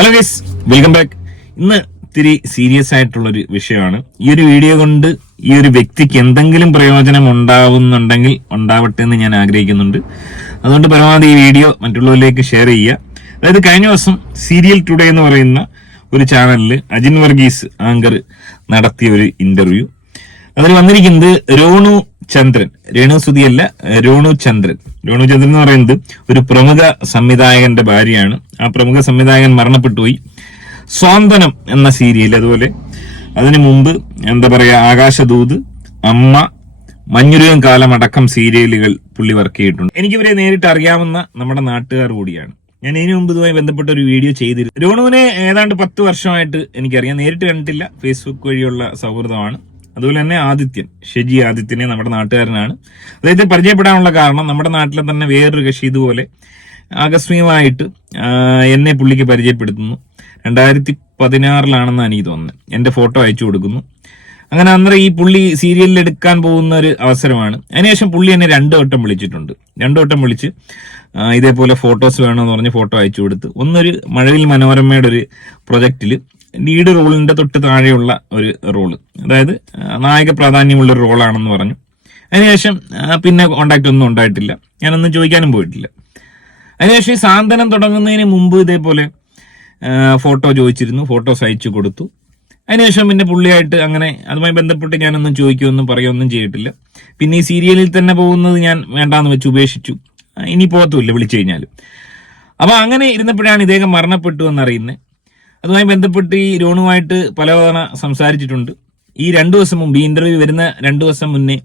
Hello guys welcome back ഇന്ന് ഇത്തിരി serious ആയിട്ടുള്ള ഒരു വിഷയമാണ്. ഈ ഒരു വീഡിയോ കൊണ്ട് ഈ ഒരു വ്യക്തിക്ക് എന്തെങ്കിലും പ്രയോജനം ഉണ്ടാവുന്നുണ്ടെങ്കിൽ ഉണ്ടാവട്ടെ എന്ന് ഞാൻ ആഗ്രഹിക്കുന്നുണ്ട്. അതുകൊണ്ട് പരമാവധി ഈ വീഡിയോ മറ്റുള്ളവരിലേക്ക് ഷെയർ ചെയ്യുക. അതായത് കഴിഞ്ഞ ദിവസം സീരിയൽ ടുഡേ എന്ന് പറയുന്ന ഒരു ചാനലിൽ അജിൻ വർഗീസ് ആങ്കർ നടത്തിയ ഒരു ഇന്റർവ്യൂ അതിൽ വന്നിരിക്കുന്നത് രോണു ചന്ദ്രൻ. രേണു സുധിയല്ല രേണു ചന്ദ്രൻ. രേണു ചന്ദ്രൻ എന്ന് പറയുന്നത് ഒരു പ്രമുഖ സംവിധായകന്റെ ഭാര്യയാണ്. ആ പ്രമുഖ സംവിധായകൻ മരണപ്പെട്ടുപോയി. സ്വാന്തനം എന്ന സീരിയൽ അതുപോലെ. അതിനു മുമ്പ് എന്താ പറയുക ആകാശദൂത് അമ്മ മഞ്ഞുരുകം കാലമടക്കം സീരിയലുകൾ പുള്ളി വർക്ക് ചെയ്തിട്ടുണ്ട്. എനിക്ക് ഇവരെ നേരിട്ട് അറിയാവുന്ന നമ്മുടെ നാട്ടുകാർ കൂടിയാണ്. ഞാൻ ഇതിനു മുമ്പ് ഇതുമായി ബന്ധപ്പെട്ട ഒരു വീഡിയോ ചെയ്തിരുന്നു. രോണുവിനെ ഏതാണ്ട് പത്ത് വർഷമായിട്ട് എനിക്കറിയാം. നേരിട്ട് കണ്ടിട്ടില്ല. ഫേസ്ബുക്ക് വഴിയുള്ള സൗഹൃദമാണ്. അതുപോലെ തന്നെ ആദിത്യൻ ഷെജി ആദിത്യനെ നമ്മുടെ നാട്ടുകാരനാണ്. അദ്ദേഹത്തെ പരിചയപ്പെടാനുള്ള കാരണം നമ്മുടെ നാട്ടിലെ തന്നെ വേറൊരു കക്ഷി ഇതുപോലെ ആകസ്മികമായിട്ട് എന്നെ പുള്ളിക്ക് പരിചയപ്പെടുത്തുന്നു. രണ്ടായിരത്തി പതിനാറിലാണെന്നാണ് എനിക്ക് തോന്നുന്നത്. എന്റെ ഫോട്ടോ അയച്ചു കൊടുക്കുന്നു. അങ്ങനെ അന്നേരം ഈ പുള്ളി സീരിയലിൽ എടുക്കാൻ പോകുന്ന ഒരു അവസരമാണ്. അതിനുശേഷം പുള്ളി എന്നെ രണ്ടു വട്ടം വിളിച്ചിട്ടുണ്ട്. രണ്ടു വട്ടം വിളിച്ച് ഇതേപോലെ ഫോട്ടോസ് വേണമെന്ന് പറഞ്ഞ് ഫോട്ടോ അയച്ചു കൊടുത്ത്. ഒന്നൊരു മഴവിൽ മനോരമയുടെ ഒരു പ്രൊജക്റ്റിൽ ലീഡ് റോളിന്റെ തൊട്ട് താഴെയുള്ള ഒരു റോൾ അതായത് നായക പ്രാധാന്യമുള്ള ഒരു റോളാണെന്ന് പറഞ്ഞു. അതിനുശേഷം പിന്നെ കോണ്ടാക്ട് ഒന്നും ഉണ്ടായിട്ടില്ല. ഞാനൊന്നും ചോദിക്കാനും പോയിട്ടില്ല. അതിനുശേഷം ഈ സാന്ത്വനം തുടങ്ങുന്നതിന് മുമ്പ് ഇതേപോലെ ഫോട്ടോ ചോദിച്ചിരുന്നു. ഫോട്ടോസ് അയച്ചു കൊടുത്തു. അതിനുശേഷം പിന്നെ പുള്ളിയായിട്ട് അങ്ങനെ അതുമായി ബന്ധപ്പെട്ട് ഞാനൊന്നും ചോദിക്കുകയൊന്നും പറയുകയൊന്നും ചെയ്തിട്ടില്ല. പിന്നെ ഈ സീരിയലിൽ തന്നെ പോകുന്നത് ഞാൻ വേണ്ടാന്ന് വെച്ച് ഉപേക്ഷിച്ചു. ഇനി പോകത്തുമില്ല വിളിച്ചു കഴിഞ്ഞാൽ അപ്പൊ അങ്ങനെ ഇരുന്നപ്പോഴാണ് ഇദ്ദേഹം മരണപ്പെട്ടു എന്നറിയുന്നത് അതുമായി ബന്ധപ്പെട്ട് ഈ രോണുമായിട്ട് പലതവണ സംസാരിച്ചിട്ടുണ്ട്. ഈ രണ്ടു ദിവസം മുമ്പ് ഈ ഇന്റർവ്യൂ വരുന്ന രണ്ടു ദിവസം മുന്നേ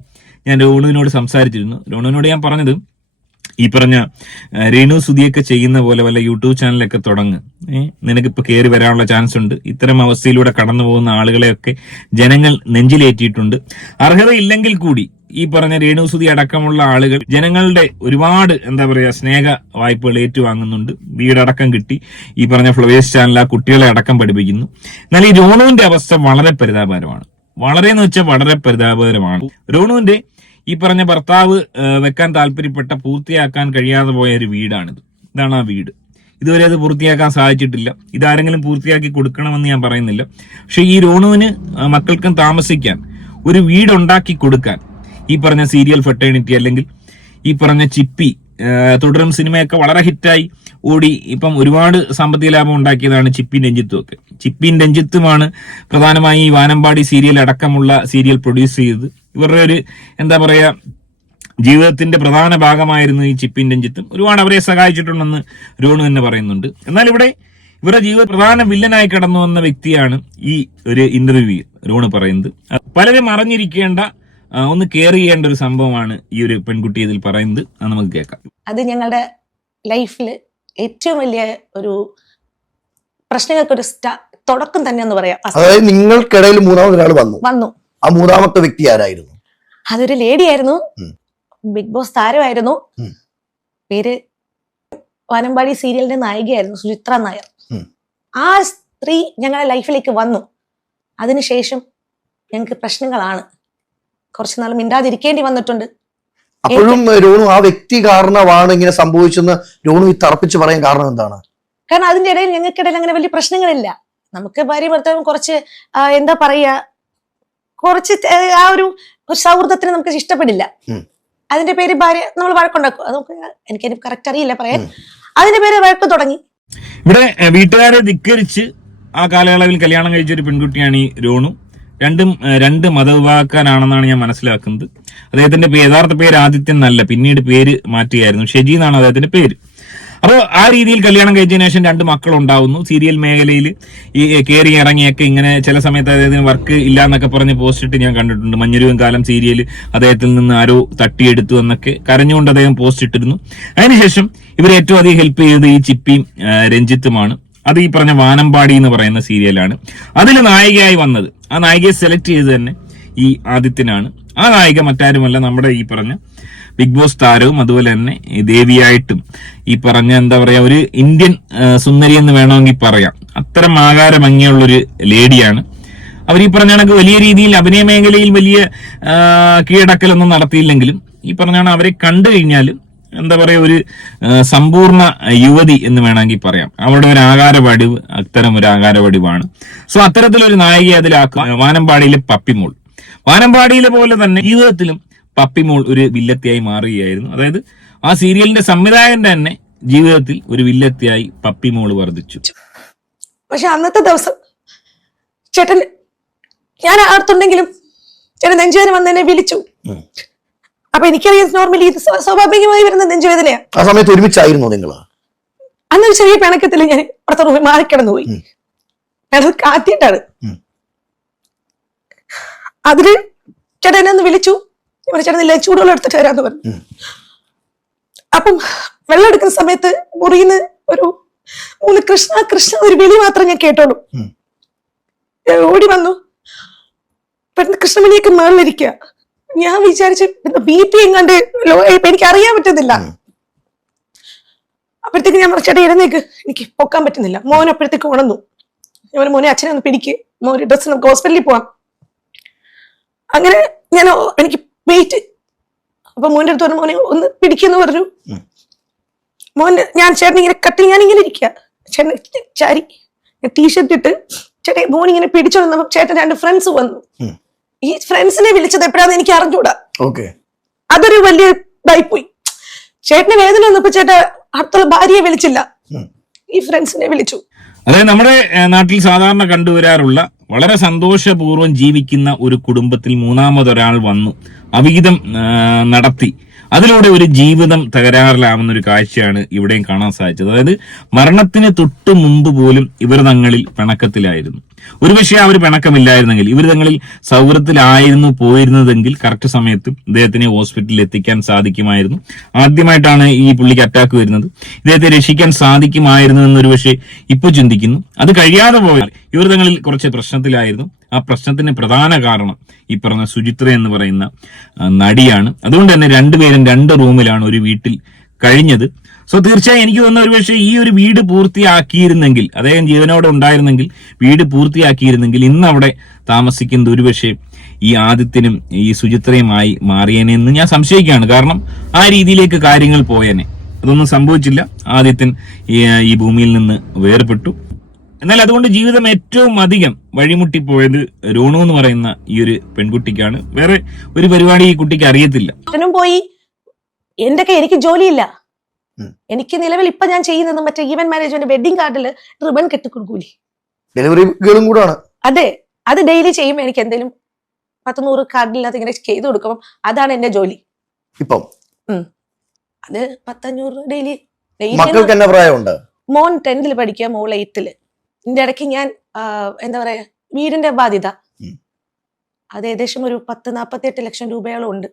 ഞാൻ രോണുവിനോട് സംസാരിച്ചിരുന്നു. രോണുവിനോട് ഞാൻ പറഞ്ഞത് ഈ പറഞ്ഞ രേണു സുധിയൊക്കെ ചെയ്യുന്ന പോലെ വല്ല യൂട്യൂബ് ചാനലൊക്കെ തുടങ്ങ്. നിനക്കിപ്പോൾ നിനക്കിപ്പോ കയറി വരാനുള്ള ചാൻസ് ഉണ്ട്. ഇത്തരം അവസ്ഥയിലൂടെ കടന്നു പോകുന്ന ആളുകളെയൊക്കെ ജനങ്ങൾ നെഞ്ചിലേറ്റിയിട്ടുണ്ട്. അർഹതയില്ലെങ്കിൽ കൂടി ഈ പറഞ്ഞ രേണുസുതി അടക്കമുള്ള ആളുകൾ ജനങ്ങളുടെ ഒരുപാട് എന്താ പറയുക സ്നേഹ വായ്പകൾ ഏറ്റുവാങ്ങുന്നുണ്ട്. വീടടക്കം കിട്ടി. ഈ പറഞ്ഞ ഫ്ലവേഴ്സ് ചാനൽ ആ കുട്ടികളെ അടക്കം പഠിപ്പിക്കുന്നു. എന്നാൽ ഈ രോണുവിന്റെ അവസ്ഥ വളരെ പരിതാപകരമാണ്. വളരെ എന്ന് വെച്ചാൽ വളരെ പരിതാപകരമാണ്. രോണുവിന്റെ ഈ പറഞ്ഞ ഭർത്താവ് വെക്കാൻ താല്പര്യപ്പെട്ട പൂർത്തിയാക്കാൻ കഴിയാതെ പോയ ഒരു വീടാണിത്. ഇതാണ് ആ വീട്. ഇതുവരെ അത് പൂർത്തിയാക്കാൻ സാധിച്ചിട്ടില്ല. ഇതാരെങ്കിലും പൂർത്തിയാക്കി കൊടുക്കണമെന്ന് ഞാൻ പറയുന്നില്ല. പക്ഷെ ഈ രോണുവിന് മക്കൾക്കും താമസിക്കാൻ ഒരു വീടുണ്ടാക്കി കൊടുക്കാൻ ഈ പറഞ്ഞ സീരിയൽ ഫെട്ടേണിറ്റി അല്ലെങ്കിൽ ഈ പറഞ്ഞ ചിപ്പി തുടരും സിനിമയൊക്കെ വളരെ ഹിറ്റായി ഓടി ഇപ്പം ഒരുപാട് സാമ്പത്തിക ലാഭം ഉണ്ടാക്കിയതാണ് ചിപ്പിൻ രഞ്ജിത്തും ഒക്കെ. ചിപ്പിൻ രഞ്ജിത്തുമാണ് പ്രധാനമായി ഈ വാനമ്പാടി സീരിയൽ അടക്കമുള്ള സീരിയൽ പ്രൊഡ്യൂസ് ചെയ്തത്. ഇവരുടെ ഒരു എന്താ പറയാ ജീവിതത്തിന്റെ പ്രധാന ഭാഗമായിരുന്നു ഈ ചിപ്പിൻ രഞ്ജിത്തും. ഒരുപാട് അവരെ സഹായിച്ചിട്ടുണ്ടെന്ന് രോണു തന്നെ പറയുന്നുണ്ട്. എന്നാൽ ഇവിടെ ഇവരുടെ ജീവിത പ്രധാന വില്ലനായി കടന്നു വന്ന വ്യക്തിയാണ് ഈ ഒരു ഇന്റർവ്യൂ രോണു പറയുന്നത്. പലരും അറിഞ്ഞിരിക്കേണ്ട ഒന്ന് കെയർ ചെയ്യേണ്ട ഒരു സംഭവമാണ് ഈ ഒരു പെൺകുട്ടി ഇതിൽ പറയുന്നത്. അത് നമുക്ക് കേൾക്കാം. അത് ഞങ്ങളുടെ ലൈഫിൽ ഏറ്റവും വലിയ ഒരു പ്രശ്നങ്ങൾക്ക് ഒരു തുടക്കം തന്നെ എന്ന് പറയാം അതായത് നിങ്ങൾക്കിടയിൽ മൂന്നാമത് ഒരാൾ വന്നു. വന്നു. ആ മൂന്നാമത്തെ വ്യക്തി ആരായിരുന്നു? അതൊരു ലേഡി ആയിരുന്നു. ബിഗ് ബോസ് താരമായിരുന്നു. പേര് വനമ്പാടി സീരിയലിന്റെ നായികയായിരുന്നു സുചിത്ര നായർ. ആ സ്ത്രീ ഞങ്ങളുടെ ലൈഫിലേക്ക് വന്നു. അതിനുശേഷം ഞങ്ങൾക്ക് പ്രശ്നങ്ങളാണ്. കുറച്ചു നാൾ മിണ്ടാതിരിക്കേണ്ടി വന്നിട്ടുണ്ട്. അപ്പോഴും രോണു ആ വ്യക്തി കാരണമാണ് ഇങ്ങനെ സംഭവിച്ചെന്ന് രോണു ഈ തറപ്പിച്ച് പറയാൻ കാരണം എന്താണ്? കാരണം അതിന്റെ ഇടയിൽ ഞങ്ങൾക്കിടയിൽ അങ്ങനെ വലിയ പ്രശ്നങ്ങളില്ല. നമുക്ക് ഭാര്യ ഭർത്താവും കുറച്ച് എന്താ പറയാ കുറച്ച് ആ ഒരു സൗഹൃദത്തിന് നമുക്ക് ഇഷ്ടപ്പെടില്ല. അതിന്റെ പേര് ഭാര്യ നമ്മൾ വഴക്കുണ്ടാക്കും. അത് നമുക്ക് എനിക്കതിന് കറക്റ്റ് അറിയില്ല പറയാൻ. അതിന്റെ പേര് വഴക്ക് തുടങ്ങി. ഇവിടെ വീട്ടുകാരെ ധിക്കരിച്ച് ആ കാലയളവിൽ കല്യാണം കഴിച്ച ഒരു പെൺകുട്ടിയാണ് ഈ രോണു. രണ്ടും രണ്ട് മതവിഭാഗക്കാരാണെന്നാണ് ഞാൻ മനസ്സിലാക്കുന്നത്. അദ്ദേഹത്തിന്റെ യഥാർത്ഥ പേര് ആദിത്യൻ എന്നല്ല പിന്നീട് പേര് മാറ്റുകയായിരുന്നു ഷെജി എന്നാണ് അദ്ദേഹത്തിന്റെ പേര്. അപ്പോൾ ആ രീതിയിൽ കല്യാണം കഴിച്ചതിന് ശേഷം രണ്ട് മക്കൾ ഉണ്ടാവുന്നു സീരിയൽ മേഖലയിൽ ഈ കയറി ഇറങ്ങിയൊക്കെ ഇങ്ങനെ ചില സമയത്ത് അദ്ദേഹത്തിന് വർക്ക് ഇല്ല എന്നൊക്കെ പറഞ്ഞ് പോസ്റ്റിട്ട് ഞാൻ കണ്ടിട്ടുണ്ട്. മഞ്ഞുരുവൻ കാലം സീരിയൽ അദ്ദേഹത്തിൽ നിന്ന് ആരോ തട്ടിയെടുത്തു എന്നൊക്കെ കരഞ്ഞുകൊണ്ട് അദ്ദേഹം പോസ്റ്റ് ഇട്ടിരുന്നു. അതിനുശേഷം ഇവർ ഏറ്റവും അധികം ഹെൽപ്പ് ചെയ്തത് ഈ ചിപ്പിയും രഞ്ജിത്തുമാണ്. അത് ഈ പറഞ്ഞ വാനമ്പാടി എന്ന് പറയുന്ന സീരിയലാണ്. അതിൽ നായികയായി വന്നത് ആ നായികയെ സെലക്ട് ചെയ്ത് തന്നെ ഈ ആദിത്യനാണ്. ആ നായിക മറ്റാരുമല്ല നമ്മുടെ ഈ പറഞ്ഞ ബിഗ് ബോസ് താരവും അതുപോലെ തന്നെ ദേവിയായിട്ടും ഈ പറഞ്ഞ എന്താ പറയാ ഒരു ഇന്ത്യൻ സുന്ദരി എന്ന് വേണമെങ്കിൽ പറയാം. അത്തരം ആകാര ഭംഗിയുള്ളൊരു ലേഡിയാണ്. അവർ ഈ പറഞ്ഞ കണക്ക് വലിയ രീതിയിൽ അഭിനയ മേഖലയിൽ വലിയ കീഴടക്കലൊന്നും നടത്തിയില്ലെങ്കിലും ഈ പറഞ്ഞാണ് അവരെ കണ്ടു കഴിഞ്ഞാൽ എന്താ പറയുക ഒരു സമ്പൂർണ യുവതി എന്ന് വേണമെങ്കിൽ പറയാം. അവളുടെ ഒരു ആകാര വടിവ് അത്തരം ഒരു ആകാര വടിവാണ് സോ അത്തരത്തിലൊരു നായികയെ അതിലാക്കുക വാനമ്പാടിയിലെ പപ്പിമോൾ. വാനമ്പാടിയിലെ പോലെ തന്നെ ജീവിതത്തിലും പപ്പിമോൾ ഒരു വില്ലത്തിയായി മാറുകയായിരുന്നു. അതായത് ആ സീരിയലിന്റെ സംവിധായകൻ തന്നെ ജീവിതത്തിൽ ഒരു വില്ലത്തിയായി പപ്പിമോൾ വർദ്ധിച്ചു. പക്ഷെ അന്നത്തെ ദിവസം ചേട്ടൻ ഞാൻ ആർത്തുണ്ടെങ്കിലും ചേട്ടൻ നെഞ്ചുവേദന വന്ന് എന്നെ വിളിച്ചു. അപ്പൊ എനിക്കറിയാം നോർമലി ഇത് സ്വാഭാവികമായി വരുന്ന നെഞ്ചുവേദനയാണ് ആ സമയത്ത് ഒരുമിച്ചായിരുന്നു നിങ്ങൾ അന്നൊരു ചെറിയ പിണക്കത്തിൽ ഞാൻ ഇപ്പുറത്തെ റൂമിൽ മാറിക്കിടന്നു പോയി ഞങ്ങൾ കാത്തിട്ടാണ് അതിൽ ചേട്ടൻ എന്നെ ഒന്ന് വിളിച്ചു. പറഞ്ഞു, ചേട്ടൻ ഇല്ല ചൂടുവെള്ളം എടുത്തിട്ട് വരാന്ന് പറഞ്ഞു. അപ്പം വെള്ളം എടുക്കുന്ന സമയത്ത് മുറിയുന്ന ഒരു മൂന്ന് കൃഷ്ണ കൃഷ്ണ ഒരു വിളി മാത്രം ഞാൻ കേട്ടോളൂ. ഞാൻ ഓടി വന്നു. പെട്ടെന്ന് കൃഷ്ണമണിയൊക്കെ മേളിലിരിക്കുക ഞാൻ വിചാരിച്ച് ബി പി എങ്ങാണ്ട് എനിക്ക് അറിയാൻ പറ്റുന്നില്ല. അപ്പോഴത്തേക്ക് ഞാൻ പറഞ്ഞു, ഇരുന്നേക്ക് എനിക്ക് പൊക്കാൻ പറ്റുന്നില്ല. മോൻ അപ്പോഴത്തേക്ക് ഉണന്നു. ഞാൻ മോനെ അച്ഛനെ ഒന്ന് പിടിക്ക്. മോന് ഡ്രസ് നമുക്ക് ഹോസ്പിറ്റലിൽ പോവാം. അങ്ങനെ ഞാൻ എനിക്ക് വെയിറ്റ് അപ്പൊ മോന്റെ അടുത്ത് പറഞ്ഞു മോനെ ഒന്ന് പിടിക്കെന്ന് പറഞ്ഞു. മോനെ മോൻ ഞാൻ ചേട്ടൻ ഇങ്ങനെ കട്ടിൽ ഞാൻ ഇങ്ങനെ ഇരിക്കുക ചേട്ടൻ ചാരി. ടീഷർട്ട് ഇട്ട് ചേട്ടൻ മോൻ ഇങ്ങനെ വന്നപ്പോ ചേട്ടൻ രണ്ട് ഫ്രണ്ട്സ് വന്നു. ഈ ഫ്രണ്ട്സിനെ വിളിച്ചത് എപ്പോഴാന്ന് എനിക്ക് അറിഞ്ഞൂടാ. ഓക്കെ അതൊരു വലിയ ഇതായിപ്പോയി. ചേട്ടന് വേദന വന്നപ്പോ ചേട്ടാ അടുത്തുള്ള ഭാര്യയെ വിളിച്ചില്ല. ഈ ഫ്രണ്ട്സിനെ വിളിച്ചു. അതായത് നമ്മുടെ നാട്ടിൽ സാധാരണ കണ്ടുവരാറുള്ള വളരെ സന്തോഷപൂർവം ജീവിക്കുന്ന ഒരു കുടുംബത്തിൽ മൂന്നാമതൊരാൾ വന്നു. അവിഹിതം നടത്തി. അതിലൂടെ ഒരു ജീവിതം തകരാറിലാവുന്ന ഒരു കാഴ്ചയാണ് ഇവിടെയും കാണാൻ സാധിച്ചത്. അതായത് മരണത്തിന് തൊട്ടു മുമ്പ് പോലും ഇവർ തങ്ങളിൽ പിണക്കത്തിലായിരുന്നു. ഒരുപക്ഷെ അവർ പിണക്കമില്ലായിരുന്നെങ്കിൽ ഇവർ തങ്ങളിൽ സൗഹൃദത്തിലായിരുന്നു പോയിരുന്നതെങ്കിൽ കറക്റ്റ് സമയത്ത് ഇദ്ദേഹത്തിനെ ഹോസ്പിറ്റലിൽ എത്തിക്കാൻ സാധിക്കുമായിരുന്നു. ആദ്യമായിട്ടാണ് ഈ പുള്ളിക്ക് അറ്റാക്ക് വരുന്നത്. ഇദ്ദേഹത്തെ രക്ഷിക്കാൻ സാധിക്കുമായിരുന്നു എന്നൊരു പക്ഷേ ഇപ്പൊ ചിന്തിക്കുന്നു. അത് കഴിയാതെ പോയാൽ ഇവർ തങ്ങളിൽ കുറച്ച് പ്രശ്നത്തിലായിരുന്നു. ആ പ്രശ്നത്തിന് പ്രധാന കാരണം ഈ പറഞ്ഞ സുചിത്ര എന്ന് പറയുന്ന നടിയാണ്. അതുകൊണ്ട് തന്നെ രണ്ടുപേരും രണ്ട് റൂമിലാണ് ഒരു വീട്ടിൽ കഴിഞ്ഞത്. സോ തീർച്ചയായും എനിക്ക് തോന്നുന്ന ഒരു പക്ഷേ ഈ ഒരു വീട് പൂർത്തിയാക്കിയിരുന്നെങ്കിൽ അദ്ദേഹം ജീവനോടെ ഉണ്ടായിരുന്നെങ്കിൽ വീട് പൂർത്തിയാക്കിയിരുന്നെങ്കിൽ ഇന്ന് അവിടെ താമസിക്കുന്നത് ഒരുപക്ഷെ ഈ ആദിത്യനും ഈ സുചിത്രയുമായി മാറിയേനെന്ന് ഞാൻ സംശയിക്കുകയാണ്. കാരണം ആ രീതിയിലേക്ക് കാര്യങ്ങൾ പോയേനെ. അതൊന്നും സംഭവിച്ചില്ല. ആദിത്യൻ ഈ ഭൂമിയിൽ നിന്ന് വേർപെട്ടു. എന്നാൽ അതുകൊണ്ട് ജീവിതം ഏറ്റവും അധികം വഴിമുട്ടിപ്പോയത് രോണു എന്ന് പറയുന്ന ഈ ഒരു പെൺകുട്ടിക്കാണ്. വേറെ ഒരു പരിപാടി ഈ കുട്ടിക്ക് അറിയത്തില്ല. പോയി. എന്തൊക്കെ എനിക്ക് ജോലിയില്ല. എനിക്ക് നിലവിൽ ഇപ്പൊ ഞാൻ ചെയ്യുന്നത് മറ്റേ ഈവന്റ് മാനേജ്മെന്റ് വെഡിങ് കാർഡിൽ റിബൺ കെട്ടിക്കൊടുക്കൂലി. ഡെലിവറി കൂടാണ്. അതെ. അത് ഡെയിലി ചെയ്യുമ്പോൾ എനിക്ക് എന്തെങ്കിലും പത്ത് നൂറ് ഇങ്ങനെ ചെയ്ത് കൊടുക്കുമ്പോൾ അതാണ് എന്റെ ജോലി. ഇപ്പം. അത് പത്തഞ്ഞൂറ് ഡെയിലി മക്കൾക്ക് എന്നെ പ്രായമുണ്ട്? മോൻ ടെൻത്തിൽ പഠിക്കുക മോൾ എയ്ത്തിൽ ഇതിന്റെ ഇടയ്ക്ക് ഞാൻ എന്താ പറയാ വീടിന്റെ ബാധ്യത. അത് ഏകദേശം ഒരു പത്ത് നാപ്പത്തി ലക്ഷം രൂപയോളം ഉണ്ട്.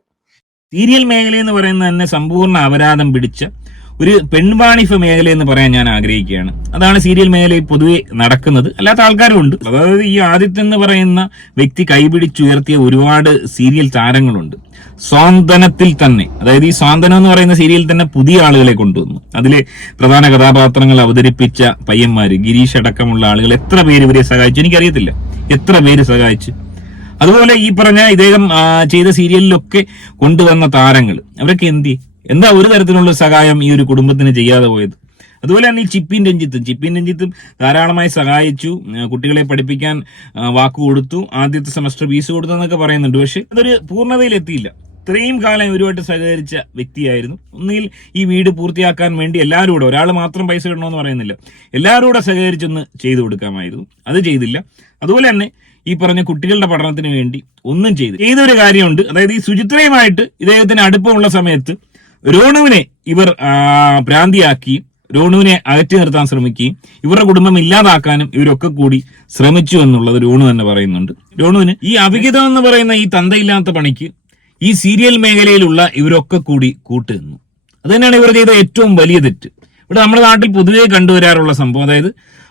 സീരിയൽ മേഖല എന്ന് പറയുന്നത് തന്നെ സമ്പൂർണ അപരാധം പിടിച്ച ഒരു പെൺവാണിഫ് മേഖല എന്ന് പറയാൻ ഞാൻ ആഗ്രഹിക്കുകയാണ്. അതാണ് സീരിയൽ മേഖലയിൽ പൊതുവെ നടക്കുന്നത്. അല്ലാത്ത ആൾക്കാരും ഉണ്ട്. അതായത് ഈ ആദിത്യ എന്ന് പറയുന്ന വ്യക്തി കൈപിടിച്ചുയർത്തിയ ഒരുപാട് സീരിയൽ താരങ്ങളുണ്ട്. സ്വാന്തനത്തിൽ തന്നെ. അതായത് ഈ സ്വാന്തനം എന്ന് പറയുന്ന സീരിയലിൽ തന്നെ പുതിയ ആളുകളെ കൊണ്ടുവന്നു. അതിലെ പ്രധാന കഥാപാത്രങ്ങൾ അവതരിപ്പിച്ച പയ്യന്മാര് ഗിരീഷ് അടക്കമുള്ള ആളുകൾ എത്ര പേര് ഇവരെ സഹായിച്ചു? എനിക്കറിയത്തില്ല. എത്ര പേര് സഹായിച്ചു? അതുപോലെ ഈ പറഞ്ഞ ഇദ്ദേഹം ചെയ്ത സീരിയലിലൊക്കെ കൊണ്ടുവന്ന താരങ്ങൾ. അവരൊക്കെ എന്തി എന്താ ഒരു തരത്തിലുള്ള സഹായം ഈ ഒരു കുടുംബത്തിന് ചെയ്യാതെ പോയത്? അതുപോലെ തന്നെ ഈ ചിപ്പിൻ രഞ്ജിത്തും ചിപ്പിൻ രഞ്ജിത്തും ധാരാളമായി സഹായിച്ചു കുട്ടികളെ പഠിപ്പിക്കാൻ വാക്കു കൊടുത്തു ആദ്യത്തെ സെമസ്റ്റർ ഫീസ് കൊടുത്തു എന്നൊക്കെ പറയുന്നുണ്ട്. പക്ഷെ അതൊരു പൂർണതയിലെത്തിയില്ല ഇത്രയും കാലം ഇവരുമായിട്ട് സഹകരിച്ച വ്യക്തിയായിരുന്നു. ഒന്നിൽ ഈ വീട് പൂർത്തിയാക്കാൻ വേണ്ടി എല്ലാവരും കൂടെ ഒരാൾ മാത്രം പൈസ ഇടണമെന്ന് പറയുന്നില്ല. എല്ലാവരും കൂടെ സഹകരിച്ചൊന്ന് ചെയ്തു കൊടുക്കാമായിരുന്നു. അത് ചെയ്തില്ല. അതുപോലെ തന്നെ ഈ പറഞ്ഞ കുട്ടികളുടെ പഠനത്തിന് വേണ്ടി ഒന്നും ചെയ്തു ചെയ്ത ഒരു കാര്യമുണ്ട്. അതായത് ഈ ശുചിത്രയുമായിട്ട് ഇദ്ദേഹത്തിന് അടുപ്പമുള്ള സമയത്ത് രോണുവിനെ ഇവർ ഭ്രാന്തിയാക്കി രോണുവിനെ അകറ്റി നിർത്താൻ ശ്രമിക്കുകയും ഇവരുടെ കുടുംബം ഇല്ലാതാക്കാനും ഇവരൊക്കെ കൂടി ശ്രമിച്ചു എന്നുള്ളത് രോണു തന്നെ പറയുന്നുണ്ട്. രോണുവിന് ഈ അവിഹിതം എന്ന് പറയുന്ന ഈ തന്തയില്ലാത്ത പണിക്ക് ഈ സീരിയൽ മേഖലയിലുള്ള ഇവരൊക്കെ കൂടി കൂട്ടുനിന്നു. അത് തന്നെയാണ് ഇവർ ചെയ്ത ഏറ്റവും വലിയ തെറ്റ്. ഇവിടെ നമ്മുടെ നാട്ടിൽ പൊതുവേ കണ്ടുവരാറുള്ള സംഭവം അതായത്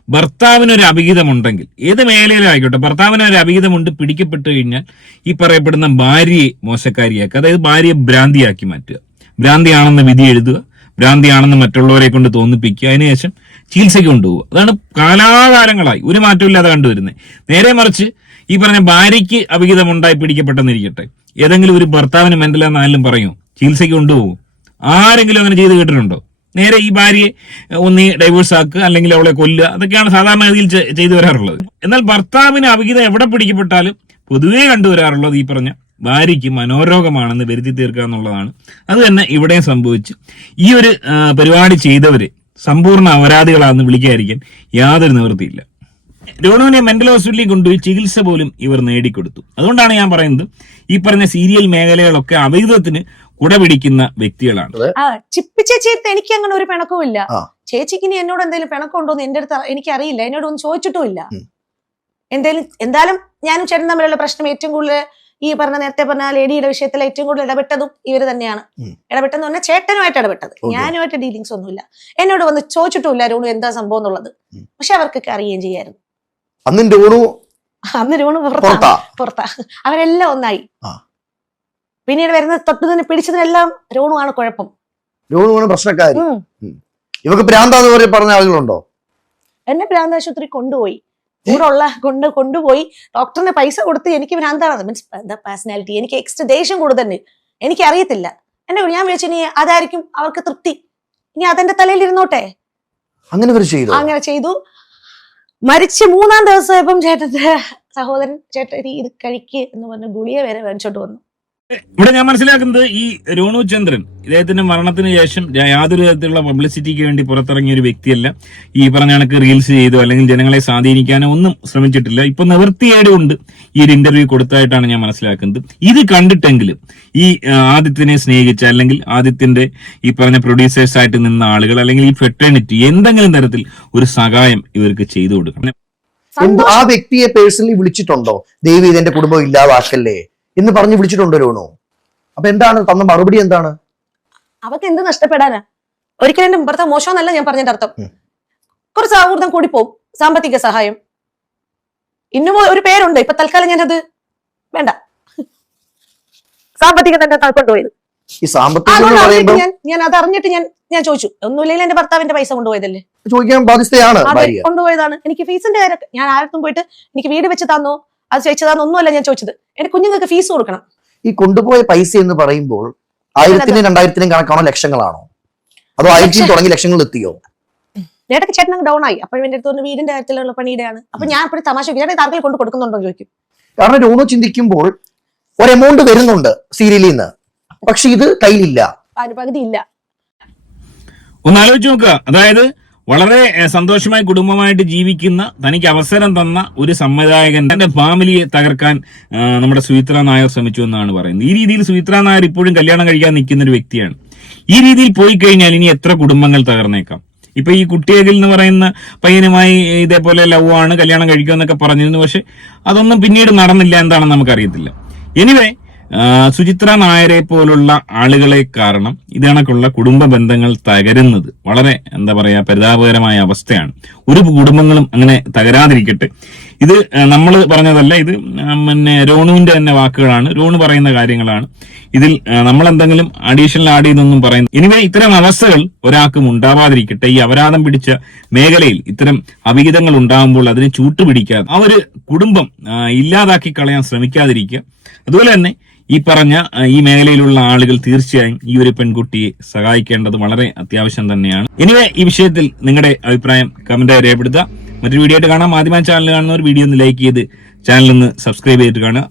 ഭർത്താവിനൊരു അഭിഹിതമുണ്ടെങ്കിൽ ഏത് മേഖലയിലായിക്കോട്ടെ ഭർത്താവിനൊരു അഭിഹിതമുണ്ട് പിടിക്കപ്പെട്ടു കഴിഞ്ഞാൽ ഈ പറയപ്പെടുന്ന ഭാര്യയെ മോശക്കാരിയാക്കുക അതായത് ഭാര്യയെ ഭ്രാന്തിയാക്കി മാറ്റുക. ഭ്രാന്തിയാണെന്ന് വിധി എഴുതുക ഭ്രാന്തിയാണെന്ന് മറ്റുള്ളവരെ കൊണ്ട് തോന്നിപ്പിക്കുക അതിനുശേഷം ചികിത്സയ്ക്ക് കൊണ്ടുപോകുക അതാണ് കാലാകാലങ്ങളായി ഒരു മാറ്റമില്ലാതെ കണ്ടുവരുന്നത് നേരെ മറിച്ച് ഈ പറഞ്ഞ ഭാര്യയ്ക്ക് അഭിഹിതമുണ്ടായി പിടിക്കപ്പെട്ടെന്നിരിക്കട്ടെ. ഏതെങ്കിലും ഒരു ഭർത്താവിന് മെന്റലാന്നാലും പറയും? ചികിത്സയ്ക്ക് കൊണ്ടുപോകും. ആരെങ്കിലും അങ്ങനെ ചെയ്ത് കേട്ടിട്ടുണ്ടോ? നേരെ ഈ ഭാര്യയെ ഒന്ന് ഡൈവേഴ്സ് ആക്കുക അല്ലെങ്കിൽ അവളെ കൊല്ലുക അതൊക്കെയാണ് സാധാരണഗതിയിൽ ചെയ്തു വരാറുള്ളത്. എന്നാൽ ഭർത്താവിന് അവിഹിതം എവിടെ പിടിക്കപ്പെട്ടാലും പൊതുവേ കണ്ടുവരാറുള്ളത് ഈ പറഞ്ഞ ഭാര്യയ്ക്ക് മനോരോഗമാണെന്ന് വരുത്തി തീർക്കുക എന്നുള്ളതാണ്. അത് തന്നെ ഇവിടെയും സംഭവിച്ചു. ഈ ഒരു പരിപാടി ചെയ്തവര് സമ്പൂർണ അപരാധികളാണെന്ന് വിളിക്കാതിരിക്കാൻ യാതൊരു നിവൃത്തിയില്ല. രോണുവിനെ മെന്റൽ ഹോസ്പിറ്റലിൽ കൊണ്ടുപോയി ചികിത്സ പോലും ഇവർ നേടിക്കൊടുത്തു. അതുകൊണ്ടാണ് ഞാൻ പറയുന്നത് ഈ പറഞ്ഞ സീരിയൽ മേഖലകളൊക്കെ അവിഹിതത്തിന് കുടപിടിക്കുന്ന വ്യക്തികളാണ്. ആ ചിപ്പി ചേച്ചിയടുത്ത് എനിക്ക് അങ്ങനെ ഒരു പിണക്കവും ഇല്ല. ചേച്ചിക്ക് ഇനി എന്നോട് എന്തെങ്കിലും പിണക്കം ഉണ്ടോ എന്ന് എന്റെ അടുത്ത് എനിക്ക് അറിയില്ല എന്നോട് ഒന്നും ചോദിച്ചിട്ടും ഇല്ല. ഉം. എന്തായാലും എന്തായാലും ഞാനും ചേട്ടൻ തമ്മിലുള്ള പ്രശ്നം ഏറ്റവും കൂടുതൽ ഈ പറഞ്ഞ നേരത്തെ പറഞ്ഞ ലേഡിയുടെ വിഷയത്തിൽ ഏറ്റവും കൂടുതൽ ഇടപെട്ടതും ഇവർ തന്നെയാണ്. ഇടപെട്ടെന്ന് പറഞ്ഞാൽ ചേട്ടനുമായിട്ട് ഇടപെട്ടത്. ഞാനുമായിട്ട് ഡീലിങ്സ് ഒന്നുമില്ല. എന്നോട് വന്ന് ചോദിച്ചിട്ടുമില്ല രൂണു എന്താ സംഭവം എന്നുള്ളത്. പക്ഷെ അവർക്കൊക്കെ അറിയുകയും ചെയ്യായിരുന്നു. അന്ന് രോണു അന്ന് രൂണു പുറത്താ. പുറത്താ? അവരെല്ലാം ഒന്നായി. പിന്നീട് വരുന്ന തൊട്ടതിന് പിടിച്ചതിനെല്ലാം രോണു ആണ് കുഴപ്പം രൂണുവാണ് പ്രശ്നക്കാരി ഇവർക്ക് ഭ്രാന്താന്ന് പറഞ്ഞ ആളുകളുണ്ടോ? എന്നെ ഭ്രാന്താശുപത്രി കൊണ്ടുപോയി. ഉള്ള കൊണ്ട് കൊണ്ടുപോയി ഡോക്ടറിന് പൈസ കൊടുത്ത് എനിക്ക് ഭ്രാന്താണ് മീൻസ് എന്താ പേഴ്സണാലിറ്റി എനിക്ക് എക്സ്ട്രാ ദേഷ്യം കൂടുതൽ എനിക്ക് അറിയത്തില്ല എന്നെ ഞാൻ വിളിച്ചു ഇനി അതായിരിക്കും അവർക്ക് തൃപ്തി. ഇനി അതെന്റെ തലയിൽ ഇരുന്നോട്ടെ. അങ്ങനെ ചെയ്തു? അങ്ങനെ ചെയ്തു. മരിച്ച് മൂന്നാം ദിവസം ഇപ്പം ചേട്ടന്റെ സഹോദരൻ ചേട്ടൻ ഇത് കഴിക്ക് എന്ന് പറഞ്ഞ ഗുളിയ വരെ മേടിച്ചോണ്ട് വന്നു. ഇവിടെ ഞാൻ മനസ്സിലാക്കുന്നത് ഈ രോണു ചന്ദ്രൻ ഇദ്ദേഹത്തിന്റെ മരണത്തിന് ശേഷം യാതൊരു തരത്തിലുള്ള പബ്ലിസിറ്റിക്ക് വേണ്ടി പുറത്തിറങ്ങിയ ഒരു വ്യക്തിയല്ല. ഈ പറഞ്ഞ കണക്ക് റീൽസ് ചെയ്തോ അല്ലെങ്കിൽ ജനങ്ങളെ സ്വാധീനിക്കാനോ ഒന്നും ശ്രമിച്ചിട്ടില്ല. ഇപ്പൊ നിവൃത്തിയേടെ ഉണ്ട് ഈ ഒരു ഇന്റർവ്യൂ കൊടുത്തായിട്ടാണ് ഞാൻ മനസ്സിലാക്കുന്നത്. ഇത് കണ്ടിട്ടെങ്കിലും ഈ ആദിത്യനെ സ്നേഹിച്ച അല്ലെങ്കിൽ ആദിത്യന്റെ ഈ പറഞ്ഞ പ്രൊഡ്യൂസേഴ്സ് ആയിട്ട് നിന്ന ആളുകൾ അല്ലെങ്കിൽ ഈ ഫെറ്റേണിറ്റി എന്തെങ്കിലും തരത്തിൽ ഒരു സഹായം ഇവർക്ക് ചെയ്തു കൊടുക്കണം. ആ വ്യക്തിയെ പേഴ്സണലി വിളിച്ചിട്ടുണ്ടോ? ദേവി ഇതെന്റെ കുടുംബം ഇല്ലാതാക്കല്ലേ? എന്ന് പറഞ്ഞ് വിളിച്ചിട്ടുണ്ടോ ലോണോ? അപ്പൊ എന്താണ്? തന്ന മറുപടി എന്താണ്? അവക്ക് എന്ത് നഷ്ടപ്പെടാനാ? ഒരിക്കലും എന്റെ ഭർത്താവ് മോശമെന്നല്ല ഞാൻ പറഞ്ഞതിന്റെ അർത്ഥം. കുറച്ച് സൗഹൃദം കൂടി പോകും സാമ്പത്തിക സഹായം. ഇന്നും ഒരു പേരുണ്ട്. ഇപ്പൊ തൽക്കാലം ഞാനത് വേണ്ട. സാമ്പത്തികം തന്നെ കൊണ്ടുപോയത്. ഈ സാമ്പത്തികം ഞാൻ ഞാൻ അത് അറിഞ്ഞിട്ട് ഞാൻ ഞാൻ ചോദിച്ചു. ഒന്നുമില്ലെങ്കിൽ എന്റെ ഭർത്താവിന്റെ പൈസ കൊണ്ടുപോയതല്ലേ? ചോദിക്കാൻ ബാധ്യതയാണ് കൊണ്ടുപോയതാണ്. എനിക്ക് ഫീസിന്റെ കാര്യം ഞാൻ ആർക്കും പോയിട്ട് എനിക്ക് വീട് വെച്ച് തന്നോ? അത് ചോദിച്ചു തന്നോ ഒന്നുമല്ല ഞാൻ ചോദിച്ചത്. എന്റെ കുഞ്ഞുങ്ങൾക്ക് ഫീസ് കൊടുക്കണം. ഈ കൊണ്ടുപോയ പൈസ എന്ന് പറയുമ്പോൾ ആയിരത്തിനും രണ്ടായിരത്തിനും കണക്കാണോ ലക്ഷങ്ങളാണോ? അതോ ആയിരത്തി തുടങ്ങി ലക്ഷങ്ങൾ എത്തിയോ? ചേട്ടക്ക് ചേട്ടൻ ഡൗൺ ആയി. അപ്പോഴും എന്റെ അടുത്ത് വീടിന്റെ കാര്യത്തിലുള്ള പണിയുടെയാണ്. അപ്പൊ ഞാൻ അപ്പോഴും തമാശ ചേട്ടൻ ഇത് കൊണ്ട് കൊടുക്കുന്നുണ്ടോ? ചോദിക്കും. കാരണം രോണു ചിന്തിക്കുമ്പോൾ ഒരു എമൗണ്ട് വരുന്നുണ്ട് സീരിയലിൽ നിന്ന് പക്ഷെ ഇത് കയ്യിലില്ല. ഇല്ല ഒന്ന് ആലോചിച്ച് നോക്കുക. അതായത് വളരെ സന്തോഷമായി കുടുംബമായിട്ട് ജീവിക്കുന്ന തനിക്ക് അവസരം തന്ന ഒരു സംവിധായകൻ തന്റെ ഫാമിലിയെ തകർക്കാൻ നമ്മുടെ സുമിത്ര നായർ ശ്രമിച്ചു എന്നാണ് പറയുന്നത്. ഈ രീതിയിൽ സുമിത്ര നായർ ഇപ്പോഴും കല്യാണം കഴിക്കാൻ നിൽക്കുന്ന ഒരു വ്യക്തിയാണ്. ഈ രീതിയിൽ പോയി കഴിഞ്ഞാൽ ഇനി എത്ര കുടുംബങ്ങൾ തകർന്നേക്കാം? ഇപ്പൊ ഈ കുട്ടിയകിൽ എന്ന് പറയുന്ന പയ്യനുമായി ഇതേപോലെ ലവ് ആണ് കല്യാണം കഴിക്കുമെന്നൊക്കെ പറഞ്ഞിരുന്നു. പക്ഷെ അതൊന്നും പിന്നീട് നടന്നില്ല എന്താണെന്ന് നമുക്കറിയത്തില്ല. എനിവേ സുചിത്ര നായരെ പോലുള്ള ആളുകളെ കാരണം ഇതണക്കുള്ള കുടുംബ ബന്ധങ്ങൾ തകരുന്നത് വളരെ എന്താ പറയാ പരിതാപകരമായ അവസ്ഥയാണ്. ഒരു കുടുംബങ്ങളും അങ്ങനെ തകരാതിരിക്കട്ടെ. ഇത് നമ്മൾ പറഞ്ഞതല്ല ഇത് പിന്നെ രോണുവിന്റെ തന്നെ വാക്കുകളാണ്. രോണു പറയുന്ന കാര്യങ്ങളാണ്. ഇതിൽ നമ്മൾ എന്തെങ്കിലും അഡീഷണൽ ആഡ് ചെയ്തൊന്നും പറയുന്നു ഇനിമേ ഇത്തരം അവസ്ഥകൾ ഒരാൾക്കും ഉണ്ടാവാതിരിക്കട്ടെ. ഈ അപരാധം പിടിച്ച മേഖലയിൽ ഇത്തരം അവിഹിതങ്ങൾ ഉണ്ടാകുമ്പോൾ അതിനെ ചൂട്ടുപിടിക്കാതെ ആ ഒരു കുടുംബം ഇല്ലാതാക്കി കളയാൻ ശ്രമിക്കാതിരിക്കുക. അതുപോലെ തന്നെ ഈ പറഞ്ഞ ഈ മേഖലയിലുള്ള ആളുകൾ തീർച്ചയായും ഈ ഒരു പെൺകുട്ടിയെ സഹായിക്കേണ്ടത് വളരെ അത്യാവശ്യം തന്നെയാണ്. ഇനിവേ ഈ വിഷയത്തിൽ നിങ്ങളുടെ അഭിപ്രായം കമന്റ് രേഖപ്പെടുത്തുക. മറ്റൊരു വീഡിയോ ആയിട്ട് കാണാം. ആദ്യമായി ചാനൽ കാണുന്നവർ വീഡിയോ ഒന്ന് ലൈക്ക് ചെയ്ത് ചാനൽ ഒന്ന് സബ്സ്ക്രൈബ് ചെയ്തിട്ട് കാണുക.